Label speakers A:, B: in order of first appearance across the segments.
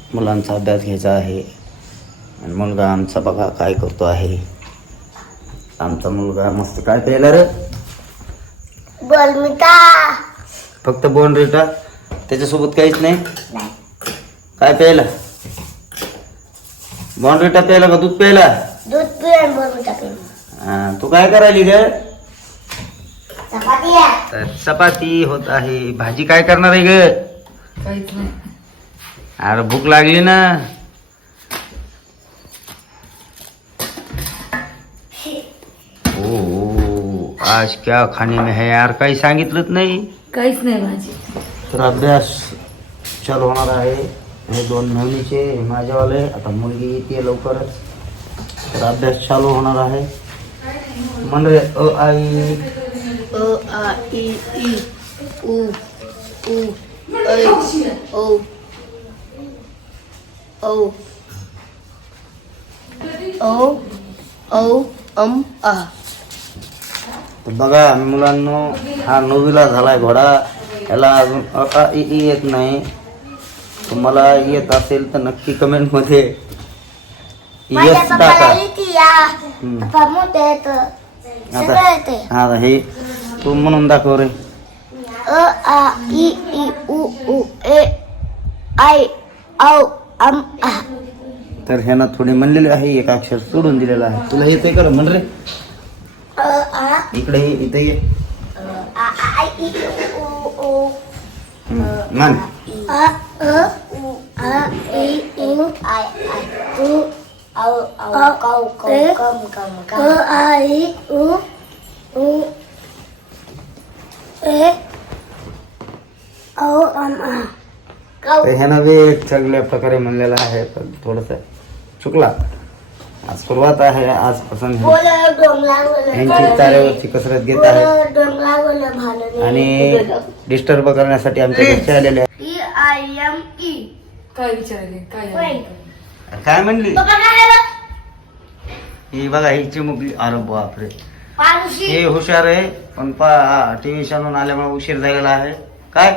A: मुलांचा अभ्यास घ्यायचा आहे. आणि मुलगा आमचा बघा काय करतो आहे. आमचा मुलगा मस्त काय प्यायला रे?
B: बोर्नव्हिटा.
A: फक्त बोर्नव्हिटा, त्याच्यासोबत काहीच नाही. काय प्यायला? बोर्नव्हिटा प्यायला का दूध प्यायला?
B: दूध पिऊन बोर्नव्हिटा पिऊन.
A: तू काय करायली ग?
B: चपाती आहे.
A: तर चपाती होत आहे. भाजी काय करणार आहे ग?
C: काहीच नाही.
A: अरे भूक लागली ना. ओ आज क्या खाने में है यार? काही सांगितलंच नाही.
C: काहीच नाही भाजी.
A: तर अभ्यास चालू होणार आहे. हे 2 नवनीचे माझ्यावाले. आता मुलगी येते लवकरच. तर अभ्यास चालू होणार आहे. म्हणजे अ आई
B: अ आ इ ई उ ऊ ऐ ओ औ औ औ आ.
A: तर बघा मुलांनो, हा 9वीला झालाय घोडा. याला अजून अ आ इ ई येत नाही. तुम्हाला येत असेल तर नक्की कमेंटमध्ये
B: माझ्या
A: येस
B: पप्पाला
A: टाका.
B: येते या. पप्पा मोठे आहेत. सगळं येते.
A: आता हे तू म्हणून दाखव रे.
B: अ आ इ ई उ ऊ ए ऐ औ आ.
A: तर ह्यानं थोडे म्हणलेले आहे. एक अक्षर सोडून दिलेलं आहे. तुला येते कर म्हण रे.
B: अ आ
A: इकडे ये, इथे ये.
B: आ इ उ ऊ
A: मान.
B: आ उ आ इ आय उ औ औ कौ कम कम आ इ उ ऊ ए औ आ.
A: तर ह्यानं बी चांगल्या प्रकारे म्हणलेलं आहे. पण थोडस चुकला. आज सुरुवात आहे. आजपासून ह्यांची तारेवरची कसरत घेत आहे. आणि डिस्टर्ब करण्यासाठी आमच्या घरचे आलेले आहे.
C: काय विचारले? काय
A: काय म्हणली ही? बघा ही चिमुकली. अरे बापरे, हे हुशार आहे. पण टीव्ही शानून आल्यामुळे उशीर झालेला आहे. काय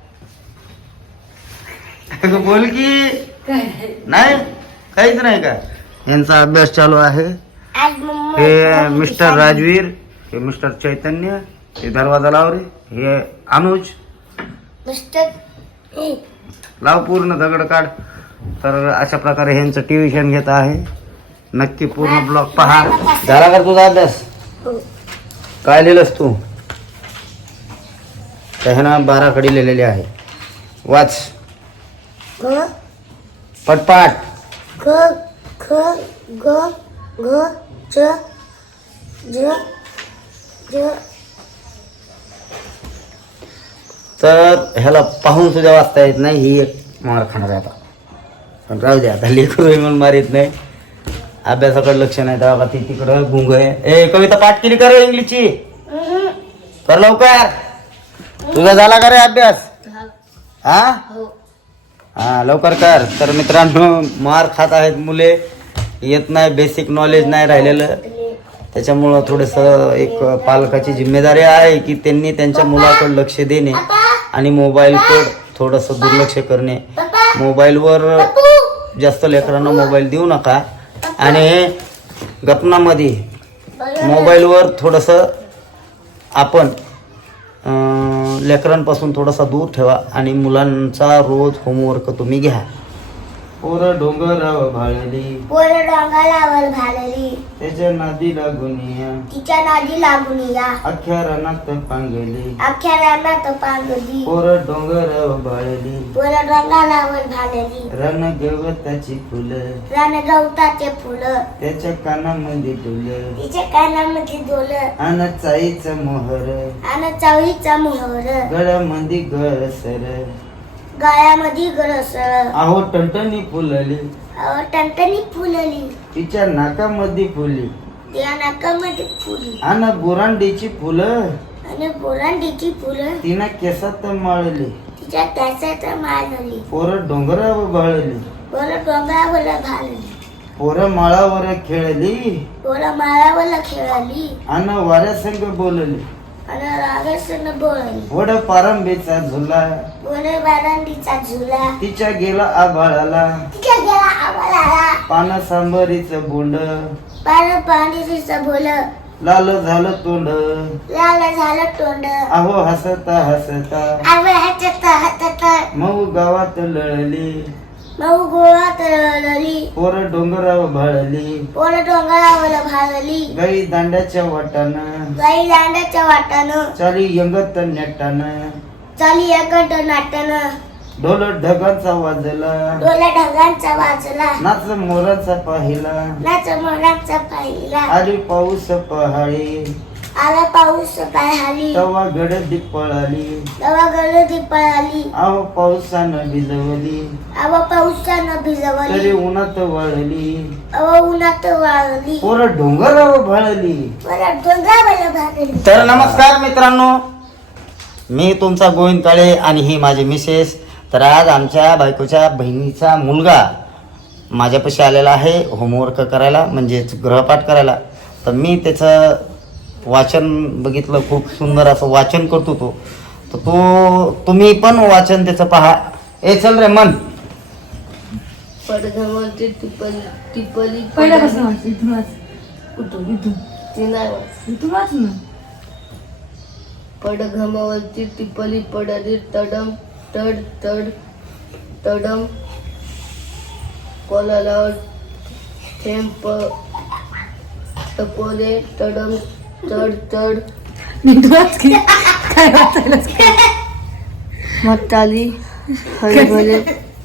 A: बोल की? नाही काहीच नाही का? यांचा अभ्यास चालू आहे. हे मिस्टर राजवीर, हे मिस्टर चैतन्य, हे दरवाजा लाव रे. हे अनुज लाव पूर्ण दगड काढ. तर अशा प्रकारे ह्यांचं ट्युशन घेत आहे. नक्की पूर्ण ब्लॉग पहा. झाला का तुझा अभ्यास? काय लिहिलंस तू? ह्यानं 12 कडे लिहिलेले आहे. वाच पटपाट.
B: ग ख ग घ च ज ज.
A: तर ह्याला पाहून सुद्धा वाचता येत नाही. ही एक मार खाणार आहे आता. पण राहू द्या, आता लेकरू म्हणून मारित नाही. अभ्यासाकडे लक्ष नाही. तेव्हा ती तिकडं गुंग आहे. ए कविता पाठ केली का रे इंग्लिशची? कर लवकर. तुझा झाला का रे अभ्यास? हा हा लवकर कर. तर मित्रांनो, मार खात आहेत मुले. येत नाही, बेसिक नॉलेज नाही राहिलेलं. त्याच्यामुळं थोडंसं एक पालकाची जिम्मेदारी आहे की त्यांनी त्यांच्या मुलाकडे लक्ष देणे आणि मोबाईलकडे थोडंसं दुर्लक्ष करणे. मोबाईलवर जास्त लेकरांना मोबाईल देऊ नका. आणि गपनामध्ये मोबाईलवर थोडंसं आपण लेकरांपासून थोडासा दूर ठेवा. आणि मुलांचा रोज होमवर्क तुम्ही घ्या. पोर डोंगरावर भाळली,
B: पोर डोंगरावर भाळली,
A: त्याच्या नादी लागून या,
B: तिच्या नादी लागून या,
A: अख्ख्या रानात पांगली,
B: अख्ख्या रानात पांगली.
A: पोर डोंगरावर भाळली,
B: पोर डोंगरावर भाळली,
A: रण गवताची फुलं,
B: रान गवताचे फुलं,
A: त्याच्या कानामध्ये डोलं,
B: तिच्या कानामध्ये डोलं,
A: आन चाईचं मोहर,
B: आणि चवळीचा मोहर,
A: गळ्यामध्ये गळसर,
B: गळ्यामध्ये गळसर,
A: आहो टणटणी फुलली,
B: टणटणी फुलली,
A: तिच्या नाकामध्ये फुली,
B: त्या नाकामध्ये फुली,
A: आन बुरांडीची फुलं,
B: आणि बोरांडीची फुलं
A: तिनं केसात माळली,
B: तिच्या केसात माळली.
A: पोरं डोंगरावर भाळली,
B: पोर डोंगरावर भाळली,
A: पोरं माळावर खेळली,
B: पोर माळावर खेळली,
A: आन वाऱ्या संग बोलली,
B: आणि रागसन बोळणी
A: वड पारंबीचा झुला
B: बोले बारांडीचा झुला
A: तिच्या गेला आभाळाला
B: तिच्या गेला आम्हाला
A: पान सांबरीचं बोंड
B: पाणीचं बोल
A: लाल झालं तोंड
B: लाल झालं तोंड
A: अहो हसता हसता
B: आम्ही हातात
A: मऊ गावात लळली
B: मऊ गोवात रळली
A: पोर डोंगराव भाळली
B: पोर डोंगरावर भाळली
A: गाई दांड्याच्या वाटानं
B: गाई दांड्याच्या वाटानं
A: चाली यंगत नेटानं
B: चाली एकट नाट्यानं
A: ढोल ढगांचा वाजला
B: डोल्या ढगांचा वाजला
A: नाच मोराचा पाहिला
B: नाच मोराचा पाहिला
A: आली पाऊस पहाळी
B: आला पाऊस काय हाली
A: तवा गडदी पळाली
B: तेव्हा गळदी पळाली
A: आव पावसानं भिजवली
B: अव पावसानं भिजवली
A: तरी उन्हात वाळली
B: अव उन्हात वाळली
A: पोर डोंगराव भाळली
B: परत डोंगरावर भागली.
A: तर नमस्कार मित्रांनो, मी तुमचा गोविंद काळे आणि ही माझी मिसेस. तर आज आमच्या बायकोच्या बहिणीचा मुलगा माझ्यापाशी आलेला आहे होमवर्क करायला, म्हणजेच गृहपाठ करायला. तर मी त्याचं वाचन बघितलं, खूप सुंदर असं वाचन करतो तो. तर तुम्ही पण वाचन त्याचं पहा. चल रे मन.
D: पडघमावरती टिपली
C: पहिल्यापासून वाच, इथून वाच. इथून
D: ती नाही वाच.
C: इथून वाच ना.
D: पडघमावरती टिपली पडली तडम तड तड तडम कोलालावर थेंब टपोरे तडम तड तड
C: नीट वाच की. काय वाचायलाच काय.
D: मटाली हरभरे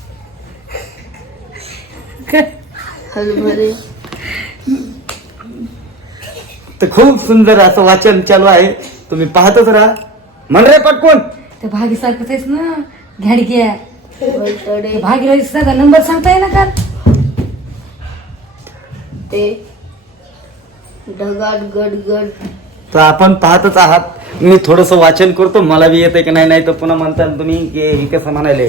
D: हरभरे.
A: तर खूप सुंदर असं वाचन चालू आहे, तुम्ही पाहतच राहा. म्हण रे पटकून.
C: त्या भागीसारखंच आहेस ना. घ्याडग्या
D: वैतडे
C: भागीला सगळा नंबर सांगता येईना का.
D: ते ढगात गडगड.
A: तर आपण पाहतच आहात. मी थोडंसं वाचन करतो, मला बी येतंय की नाही, नाही तर पुन्हा म्हणताल तुम्ही की हे कसं म्हणाले.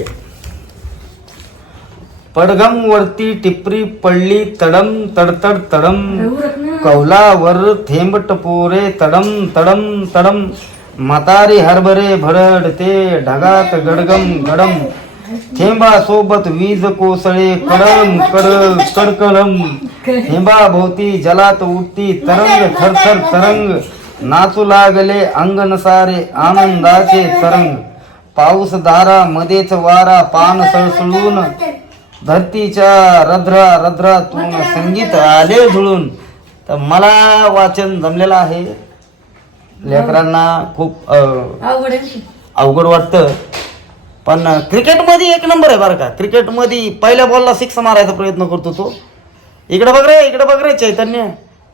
A: पडघम वरती टिपरी पडली तडम तडतड तडम
C: उरक ना.
A: कौलावर थेंब टपोरे तडम तडम तडम म्हातारी हरभरे भरडते ढगात गडगम गडम थेंबा सोबत वीज कोसळे कडम कड कडकडम थेंबा भोवती जलात उठती तरंग थरथर तरंग नाचू लागले अंगण सारे आनंदाचे तरंग पाऊस धारा मध्येच वारा पान सळसळून धरतीच्या रध्रा रध्रातून संगीत आले झुळून. तर मला वाचन जमलेलं आहे. लेकरांना खूप
C: अवघड आहे.
A: अवघड वाटतं, पण क्रिकेटमध्ये एक नंबर आहे बरं का. क्रिकेटमध्ये पहिल्या बॉलला 6 मारायचा प्रयत्न करतो तो. इकडे बघ रे चैतन्य.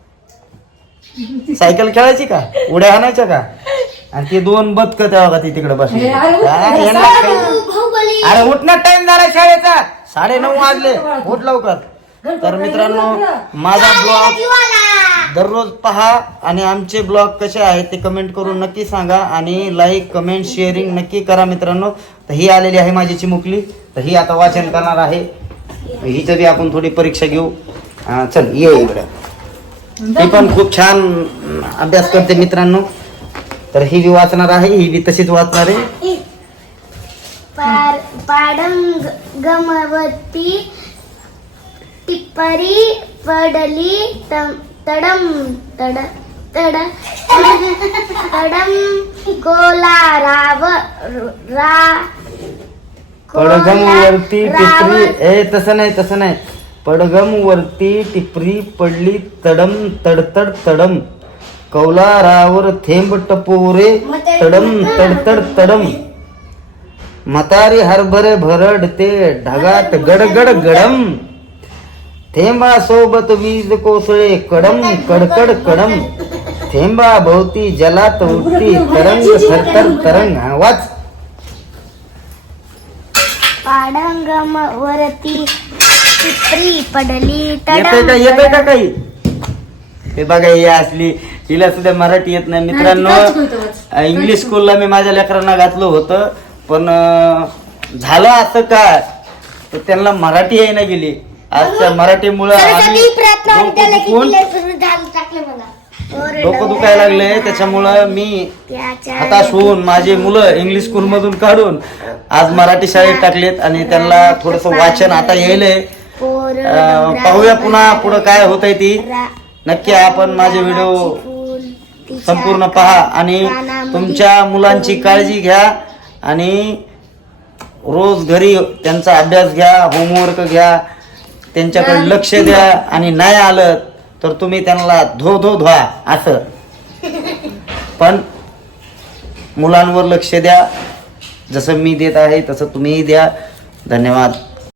A: सायकल खेळायची का, उड्या आणायच्या का, आणि ते 2 बदक त्या बघा ती तिकडे बसले. अरे उठणार टाइम झाला शाळेचा, 9:30 वाजले, उठ लवकर. तर मित्रांनो, माझा ब्लॉग दररोज पहा आणि आमचे ब्लॉग कसे आहेत ते कमेंट करून नक्की सांगा आणि लाईक कमेंट शेअरिंग नक्की करा मित्रांनो. तर ही आलेली आहे माझी चिमुकली. तर ही आता वाचन करणार आहे. हिचं बी आपण थोडी परीक्षा घेऊ. चल ये इकडे. ही पण खूप छान अभ्यास करते मित्रांनो. तर ही बी वाचणार आहे, ही बी तशीच वाचणार आहे.
B: पाडंगमवती टिपरी पडली तडम तड तड तडम कोलाराव
A: पडघम वरती टिपरी तसं नाही. पडघम वरती टिपरी पडली तडम तडतड तडम कौलारावर थेंब टपोरे तडम तडतड तडम म्हातारी हरभरे भरडते ढगात गडगड गडम थेंबा सोबत वीज कोसळे कडम कडकड कडम थेंबा भोवती जलात उठती तरंग थरथर तरंग. वाच.
B: पाडंगम वरती टिपरी पडली
A: येतोय का काही. हे बघा, ही असली, हिला सुद्धा मराठी येत नाही मित्रांनो. इंग्लिश स्कूलला मी माझ्या लेकरांना घातलं होतं, पण झालं असं काय, तर त्यांना मराठी येईना गेली. आज त्या मराठीमुळे डोकं दुखायला लागले, त्याच्यामुळं मी हताश होऊन माझे मुलं इंग्लिश स्कूलमधून काढून आज मराठी शाळेत टाकलेत आणि त्यांना थोडंसं वाचन आता यायलंय. पाहूया पुन्हा पुढं काय होतंय ती. नक्की आपण माझे व्हिडिओ संपूर्ण पहा आणि तुमच्या मुलांची काळजी घ्या आणि रोज घरी त्यांचा अभ्यास घ्या, होमवर्क घ्या, त्यांच्याकडे लक्ष द्या आणि नाही आलं तर तुम्ही त्यांना धुवा असं, पण मुलांवर लक्ष द्या. जसं मी देत आहे तसं तुम्हीही द्या. धन्यवाद.